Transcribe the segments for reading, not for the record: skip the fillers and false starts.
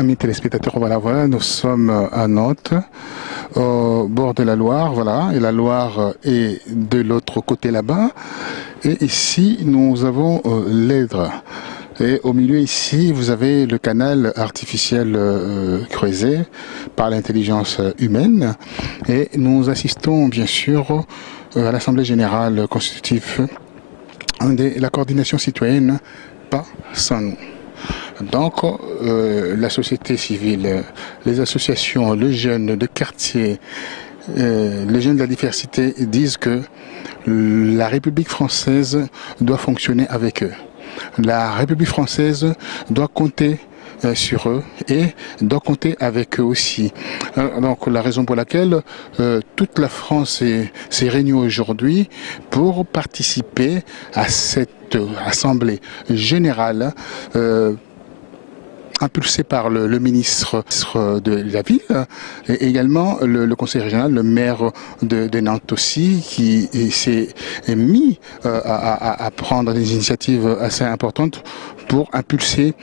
Amis téléspectateurs, voilà, nous sommes à Nantes, au bord de la Loire, voilà, et la Loire est de l'autre côté là-bas. Et ici, nous avons l'Èdre. Et au milieu ici, vous avez le canal artificiel creusé par l'intelligence humaine. Et nous assistons bien sûr à l'Assemblée générale constitutive de la coordination citoyenne Pas sans nous. Donc, la société civile, les associations, les jeunes de quartier, les jeunes de la diversité disent que la République française doit fonctionner avec eux. La République française doit compter sur eux et doit compter avec eux aussi. Donc la raison pour laquelle toute la France s'est réunie aujourd'hui pour participer à cette assemblée générale impulsé par le ministre de la ville et également le conseil régional, le maire de Nantes aussi, qui s'est mis à prendre des initiatives assez importantes pour impulser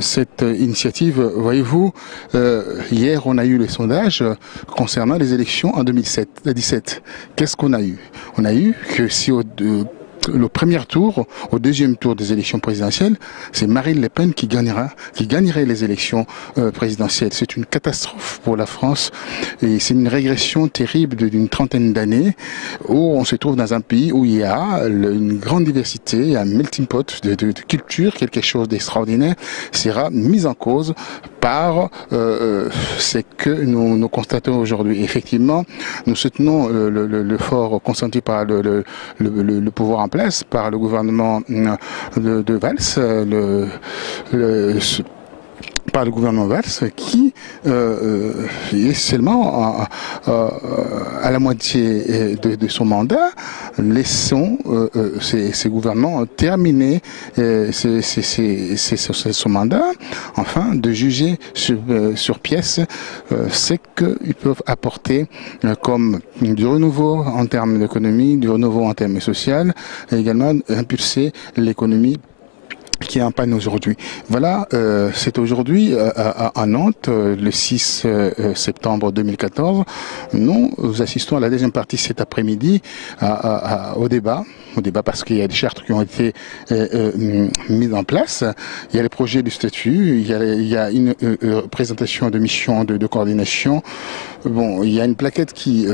cette initiative. Voyez-vous, hier on a eu les sondages concernant les élections en 2017. Qu'est-ce qu'on a eu? On a eu que si le premier tour, au deuxième tour des élections présidentielles, c'est Marine Le Pen qui gagnerait les élections présidentielles. C'est une catastrophe pour la France et c'est une régression terrible d'une trentaine d'années où on se trouve dans un pays où il y a une grande diversité, un melting pot de culture, quelque chose d'extraordinaire, sera mis en cause par ce que nous constatons aujourd'hui. Effectivement, nous soutenons le fort consenti par le pouvoir en place, par le gouvernement de Valls, par le gouvernement Valls, qui est seulement à la moitié de son mandat. Laissons ces gouvernements terminer son mandat, enfin de juger sur pièce ce qu'ils peuvent apporter comme du renouveau en termes d'économie, du renouveau en termes social, et également impulser l'économie qui est en panne aujourd'hui. Voilà, c'est aujourd'hui à Nantes, le 6 septembre 2014. Nous assistons à la deuxième partie cet après-midi au débat parce qu'il y a des chartes qui ont été mises en place. Il y a les projets du statut, il y a une présentation de mission de coordination. Bon, il y a une plaquette qui...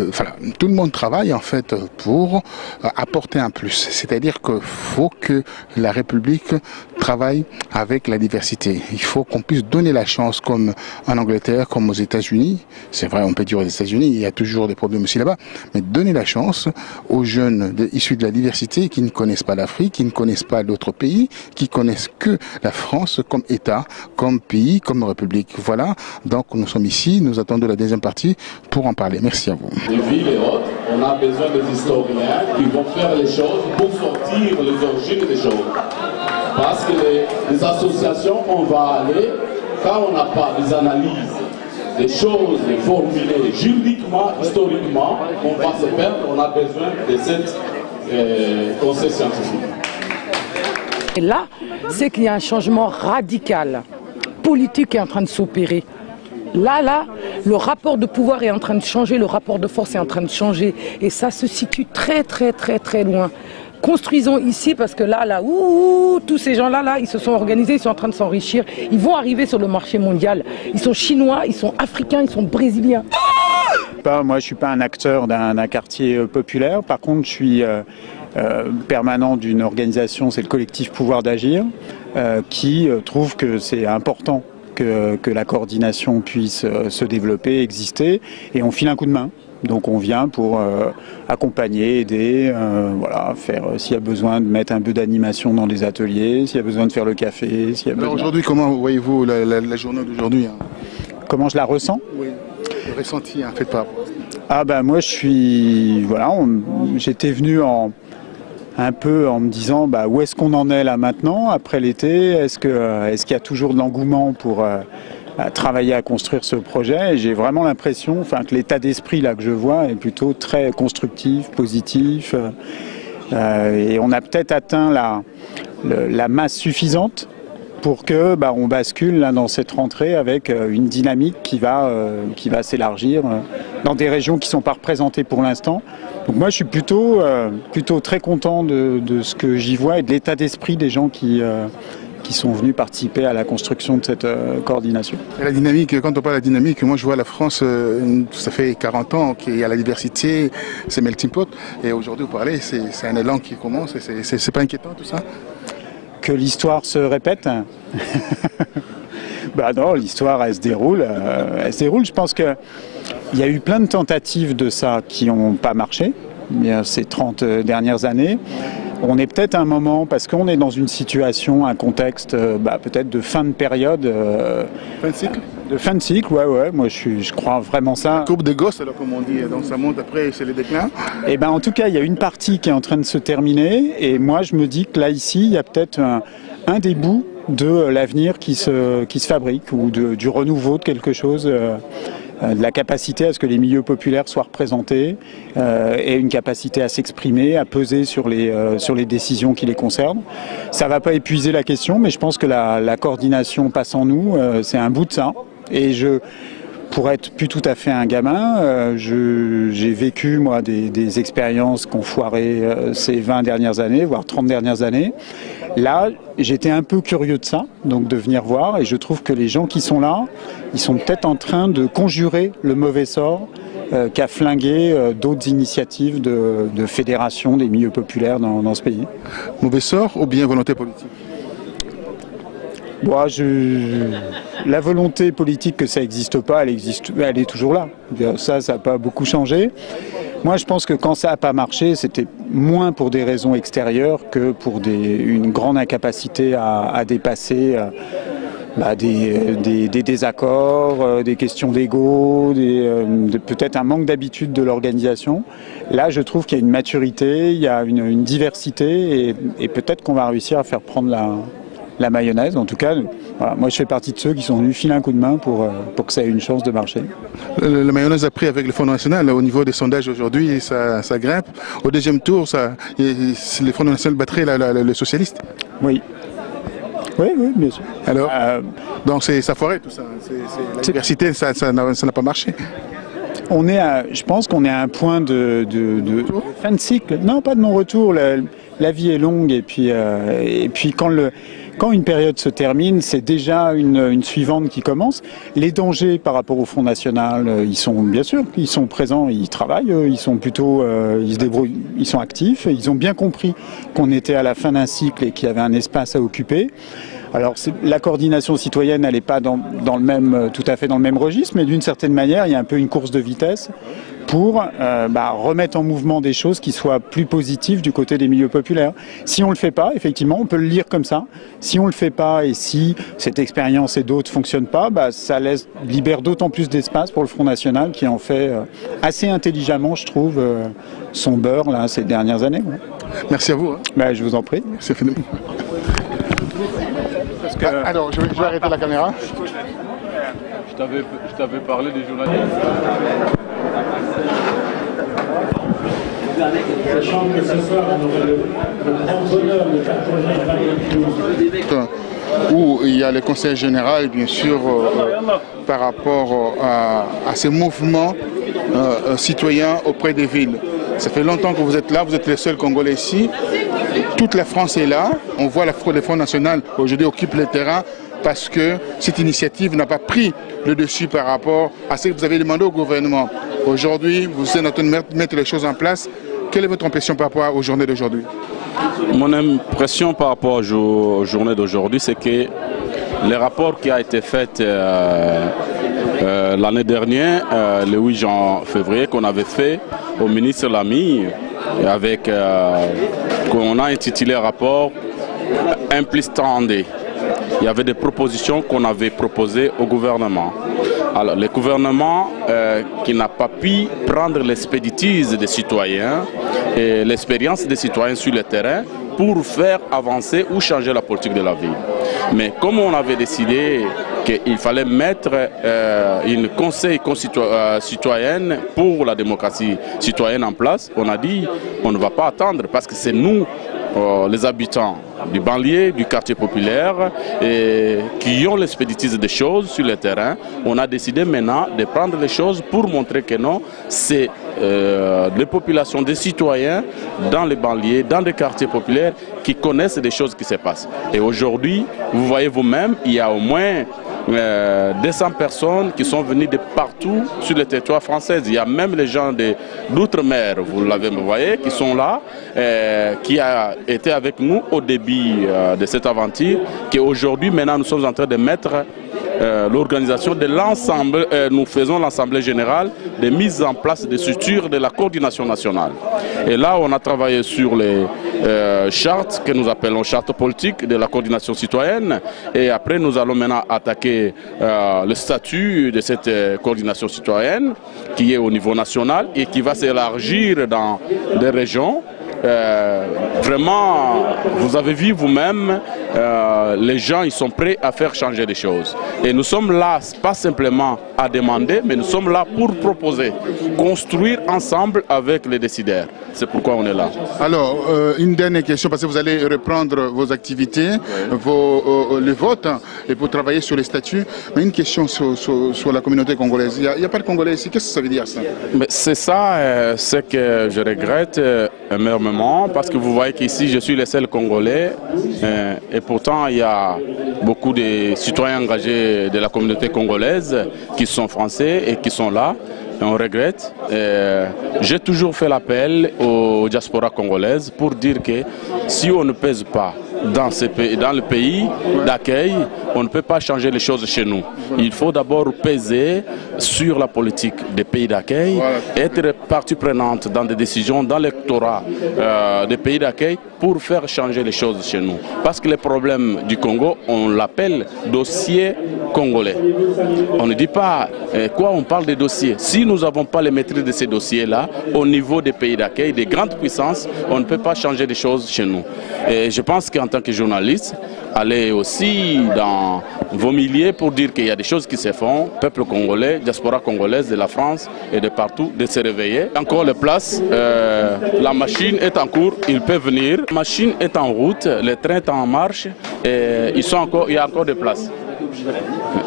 tout le monde travaille en fait pour apporter un plus. C'est-à-dire qu'il faut que la République travaille avec la diversité. Il faut qu'on puisse donner la chance, comme en Angleterre, comme aux États-Unis. C'est vrai, on peut dire aux États-Unis, il y a toujours des problèmes aussi là-bas, mais donner la chance aux jeunes issus de la diversité qui ne connaissent pas l'Afrique, qui ne connaissent pas d'autres pays, qui connaissent que la France comme État, comme pays, comme République. Voilà, donc nous sommes ici, nous attendons la deuxième partie pour en parler. Merci à vous. Les villes et autres, on a besoin des historiens qui vont faire les choses pour sortir les origines des choses. Parce que les associations, on va aller, quand on n'a pas des analyses, des choses formulées juridiquement, historiquement, on va se perdre, on a besoin de cette conseil scientifique. Et là, c'est qu'il y a un changement radical, politique qui est en train de s'opérer. Là, le rapport de pouvoir est en train de changer, le rapport de force est en train de changer. Et ça se situe très, très, très, très loin. Construisons ici parce que là, tous ces gens-là, ils se sont organisés, ils sont en train de s'enrichir. Ils vont arriver sur le marché mondial. Ils sont chinois, ils sont africains, ils sont brésiliens. Moi, je ne suis pas un acteur d'un quartier populaire. Par contre, je suis permanent d'une organisation, c'est le collectif Pouvoir d'Agir, qui trouve que c'est important que la coordination puisse se développer, exister, et on file un coup de main. Donc on vient pour accompagner, aider, faire s'il y a besoin de mettre un peu d'animation dans les ateliers, s'il y a besoin de faire le café, s'il y a besoin... Aujourd'hui, comment voyez-vous la journée d'aujourd'hui? Comment je la ressens? Oui, le ressenti, en fait, pas. Ah ben moi je suis... j'étais venu un peu en me disant où est-ce qu'on en est là maintenant, après l'été, est-ce qu'il y a toujours de l'engouement pour travailler à construire ce projet. Et j'ai vraiment l'impression que l'état d'esprit là que je vois est plutôt très constructif, positif. Et on a peut-être atteint la masse suffisante pour que on bascule là, dans cette rentrée avec une dynamique qui va s'élargir dans des régions qui ne sont pas représentées pour l'instant. Donc moi je suis plutôt très content de ce que j'y vois et de l'état d'esprit des gens qui sont venus participer à la construction de cette coordination. Et la dynamique, quand on parle de la dynamique, moi je vois la France, ça fait 40 ans qu'il y a la diversité, c'est melting pot, et aujourd'hui vous parlez, c'est un élan qui commence, et c'est pas inquiétant tout ça? Que l'histoire se répète? Non, l'histoire elle se déroule. Je pense qu'il y a eu plein de tentatives de ça qui n'ont pas marché ces 30 dernières années. On est peut-être à un moment, parce qu'on est dans une situation, un contexte peut-être de fin de période. Fin de cycle? De fin de cycle, ouais. Moi, je crois vraiment ça. Courbe de Gauss, alors comme on dit, donc ça monte après, c'est le déclin. Et en tout cas, il y a une partie qui est en train de se terminer. Et moi, je me dis que là, ici, il y a peut-être un des bouts de l'avenir qui se fabrique, ou du renouveau de quelque chose. De la capacité à ce que les milieux populaires soient représentés et une capacité à s'exprimer, à peser sur les décisions qui les concernent. Ça ne va pas épuiser la question, mais je pense que la coordination passe en nous, c'est un bout de ça. Et pour être plus tout à fait un gamin, j'ai vécu moi des expériences qui ont foiré ces 20 dernières années, voire 30 dernières années. Là, j'étais un peu curieux de ça, donc de venir voir, et je trouve que les gens qui sont là, ils sont peut-être en train de conjurer le mauvais sort qu'a flingué d'autres initiatives de fédération des milieux populaires dans ce pays. Mauvais sort ou bien volonté politique? La volonté politique que ça n'existe pas, elle est toujours là. Ça n'a pas beaucoup changé. Moi, je pense que quand ça n'a pas marché, c'était moins pour des raisons extérieures que pour une grande incapacité à dépasser des désaccords, des questions d'ego, peut-être un manque d'habitude de l'organisation. Là, je trouve qu'il y a une maturité, il y a une diversité et peut-être qu'on va réussir à faire prendre la mayonnaise. En tout cas, voilà, moi je fais partie de ceux qui sont venus filer un coup de main pour que ça ait une chance de marcher. La mayonnaise a pris avec le Front National. Au niveau des sondages aujourd'hui, ça grimpe. Au deuxième tour, le Front National battrait le socialiste. Oui. Oui, bien sûr. Alors, donc ça foirait tout ça. La diversité, ça n'a pas marché. Je pense qu'on est à un point de fin de cycle. Non, pas de non-retour. La vie est longue et puis quand une période se termine, c'est déjà une suivante qui commence. Les dangers par rapport au Front National, ils sont bien sûr, ils sont présents, ils travaillent, ils sont plutôt, ils se débrouillent, ils sont actifs. Ils ont bien compris qu'on était à la fin d'un cycle et qu'il y avait un espace à occuper. Alors la coordination citoyenne, elle n'est pas tout à fait dans le même registre, mais d'une certaine manière, il y a un peu une course de vitesse pour remettre en mouvement des choses qui soient plus positives du côté des milieux populaires. Si on ne le fait pas, effectivement, on peut le lire comme ça. Si on ne le fait pas et si cette expérience et d'autres ne fonctionnent pas, ça libère d'autant plus d'espace pour le Front National qui en fait assez intelligemment, je trouve, son beurre là, ces dernières années. Ouais. Merci à vous. Je vous en prie. C'est fini. Alors, je vais arrêter la caméra. Je t'avais parlé des journalistes. Sachant que ce soir, on aurait le grand bonheur de partager où il y a le conseil général, bien sûr, par rapport à ces mouvements citoyens auprès des villes. Ça fait longtemps que vous êtes là, vous êtes les seuls Congolais ici. Toute la France est là. On voit le Front National aujourd'hui occupe le terrain parce que cette initiative n'a pas pris le dessus par rapport à ce que vous avez demandé au gouvernement. Aujourd'hui, vous êtes en train de mettre les choses en place. Quelle est votre impression par rapport aux journées d'aujourd'hui? Mon impression par rapport aux journées d'aujourd'hui, c'est que le rapport qui a été fait l'année dernière, le 8 février, qu'on avait fait au ministre Lamy, avec qu'on a intitulé rapport implicitandé. Il y avait des propositions qu'on avait proposées au gouvernement. Alors, le gouvernement qui n'a pas pu prendre l'expéditise des citoyens et l'expérience des citoyens sur le terrain pour faire avancer ou changer la politique de la ville. Mais comme on avait décidé qu'il fallait mettre une conseil citoyenne pour la démocratie citoyenne en place, on a dit on ne va pas attendre parce que c'est nous, les habitants du banlieue, du quartier populaire, et qui ont l'expéditive des choses sur le terrain. On a décidé maintenant de prendre les choses pour montrer que non, c'est les populations, des citoyens dans les banlieues, dans les quartiers populaires qui connaissent des choses qui se passent. Et aujourd'hui, vous voyez vous-même, il y a au moins 200 personnes qui sont venues de partout sur le territoire français. Il y a même les gens d'outre-mer, vous l'avez voyez, qui sont là, qui a été avec nous au début de cette aventure, qu'aujourd'hui, maintenant, nous sommes en train de mettre l'organisation de l'ensemble, nous faisons l'Assemblée générale de mise en place des structures de la coordination nationale. Et là, on a travaillé sur les chartes que nous appelons chartes politiques de la coordination citoyenne. Et après, nous allons maintenant attaquer le statut de cette coordination citoyenne qui est au niveau national et qui va s'élargir dans des régions. Vraiment, vous avez vu vous-même, les gens ils sont prêts à faire changer les choses. Et nous sommes là, pas simplement à demander, mais nous sommes là pour proposer, construire ensemble avec les décideurs. C'est pourquoi on est là. Alors, une dernière question, parce que vous allez reprendre vos activités, les votes, et pour travailler sur les statuts. Mais une question sur la communauté congolaise. Il n'y a pas de Congolais ici. Qu'est-ce que ça veut dire ça? C'est ça, ce que je regrette énormément, parce que vous voyez qu'ici, je suis le seul Congolais, et pourtant, il y a beaucoup de citoyens engagés de la communauté congolaise qui sont français et qui sont là. Et on regrette. J'ai toujours fait l'appel aux diasporas congolaises pour dire que si on ne pèse pas dans le pays d'accueil, on ne peut pas changer les choses chez nous. Il faut d'abord peser sur la politique des pays d'accueil, être partie prenante dans des décisions, dans l'électorat des pays d'accueil pour faire changer les choses chez nous. Parce que le problème du Congo, on l'appelle dossier congolais. On ne dit pas quoi, on parle des dossiers. Si nous n'avons pas les maîtrises de ces dossiers-là, au niveau des pays d'accueil, des grandes puissances, on ne peut pas changer les choses chez nous. Et je pense qu'en tant que journaliste, aller aussi dans vos milieux pour dire qu'il y a des choses qui se font, peuple congolais, diaspora congolaise de la France et de partout, de se réveiller. Encore les places, la machine est en cours, ils peuvent venir. La machine est en route, le train est en marche et il y a encore des places.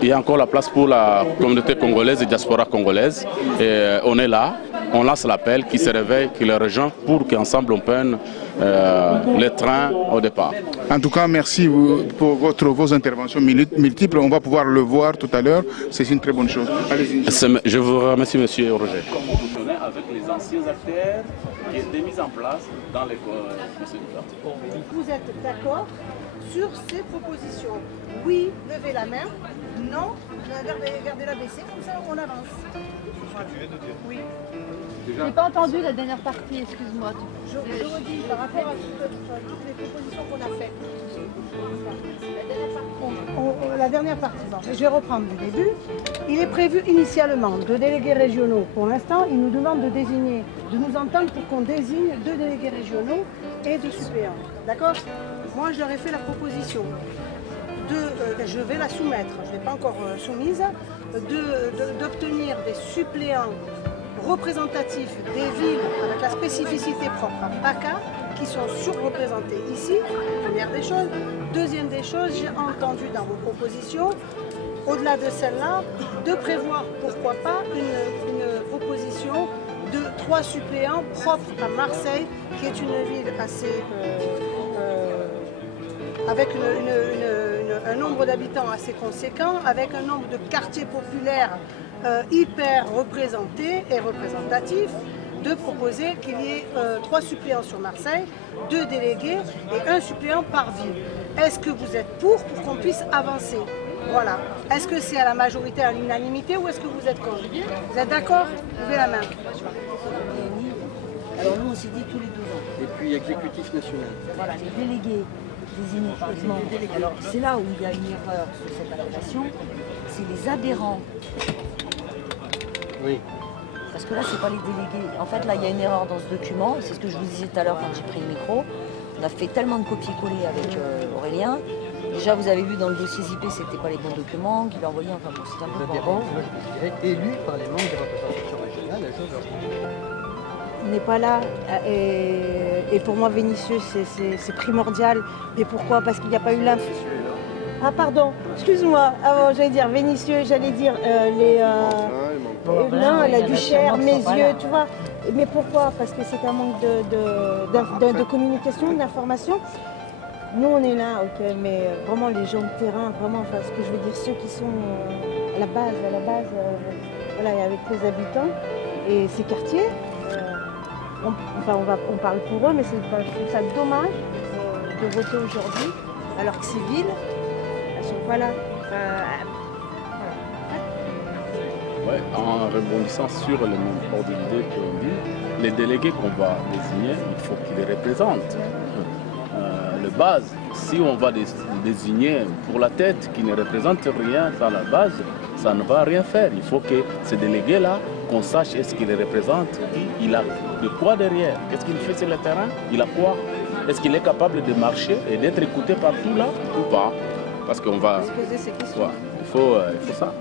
Il y a encore la place pour la communauté congolaise et diaspora congolaise. Et on est là, on lance l'appel, qui se réveille, qui les rejoint pour qu'ensemble on prenne les trains au départ. En tout cas, merci pour vos interventions multiples. On va pouvoir le voir tout à l'heure. C'est une très bonne chose. Allez-y. Je vous remercie, monsieur Roger. Avec les anciens acteurs qui étaient mis en place dans les conseils du quartier. Vous êtes d'accord sur ces propositions? Oui, levez la main. Non, gardez-la baissée, comme ça on avance. Voilà. Oui. Je n'ai pas entendu la dernière partie, excuse-moi. Je redis par rapport à toutes les propositions qu'on a faites. La dernière partie, bon, je vais reprendre du début. Il est prévu initialement 2 délégués régionaux. Pour l'instant, il nous demande de nous entendre pour qu'on désigne 2 délégués régionaux et 2 suppléants. D'accord? Moi, je leur ai fait la proposition. Je vais la soumettre, je ne l'ai pas encore soumise, d'obtenir des suppléants représentatifs des villes avec la spécificité propre à PACA qui sont surreprésentés ici, première des choses. Deuxième des choses, j'ai entendu dans vos propositions, au-delà de celle-là, de prévoir, pourquoi pas, une proposition de 3 suppléants propres à Marseille, qui est une ville assez... avec un nombre d'habitants assez conséquent, avec un nombre de quartiers populaires hyper représentés et représentatifs, de proposer qu'il y ait 3 suppléants sur Marseille, 2 délégués et 1 suppléant par ville. Est-ce que vous êtes pour qu'on puisse avancer? Voilà. Est-ce que c'est à la majorité, à l'unanimité, ou est-ce que vous êtes contre? Vous êtes d'accord? Levez la main. Alors nous on s'est dit tous les 2 ans. Et puis exécutif national. Voilà, les délégués désignés par les membres. Alors c'est là où il y a une erreur sur cette appellation, c'est les adhérents. Oui. Parce que là, c'est pas les délégués. En fait, là, il y a une erreur dans ce document. C'est ce que je vous disais tout à l'heure quand j'ai pris le micro. On a fait tellement de copier-coller avec Aurélien. Déjà, vous avez vu dans le dossier ZIP, c'était pas les bons documents qu'il a envoyés. Enfin bon, c'était un peu adhérents, élus par les membres des représentations régionales. n'est pas là. Et pour moi, Vénitieux, c'est primordial. Et pourquoi? Parce qu'il n'y a pas eu l'info. Ah pardon, excuse-moi. Avant, j'allais dire Vénitieux, j'allais dire non, elle a du cher, mes yeux, tu vois. Mais pourquoi? Parce que c'est un manque de communication, d'information. Nous, on est là, ok, mais vraiment les gens de terrain, vraiment, enfin, ce que je veux dire, ceux qui sont à la base, voilà, avec les habitants et ces quartiers, on parle pour eux, mais je trouve ça dommage de voter aujourd'hui, alors que ces villes, elles sont pas là. Ouais, en rebondissant sur le même ordre d'idée qu'on dit, les délégués qu'on va désigner, il faut qu'ils les représentent. Le base, si on va désigner pour la tête qui ne représente rien à la base, ça ne va rien faire. Il faut que ces délégués-là, qu'on sache est-ce qu'ils les représentent, il a de quoi derrière, qu'est-ce qu'il fait sur le terrain, il a quoi, est-ce qu'il est capable de marcher et d'être écouté partout là ou pas? Parce qu'on va... Se poser ces questions. Ouais, il faut ça.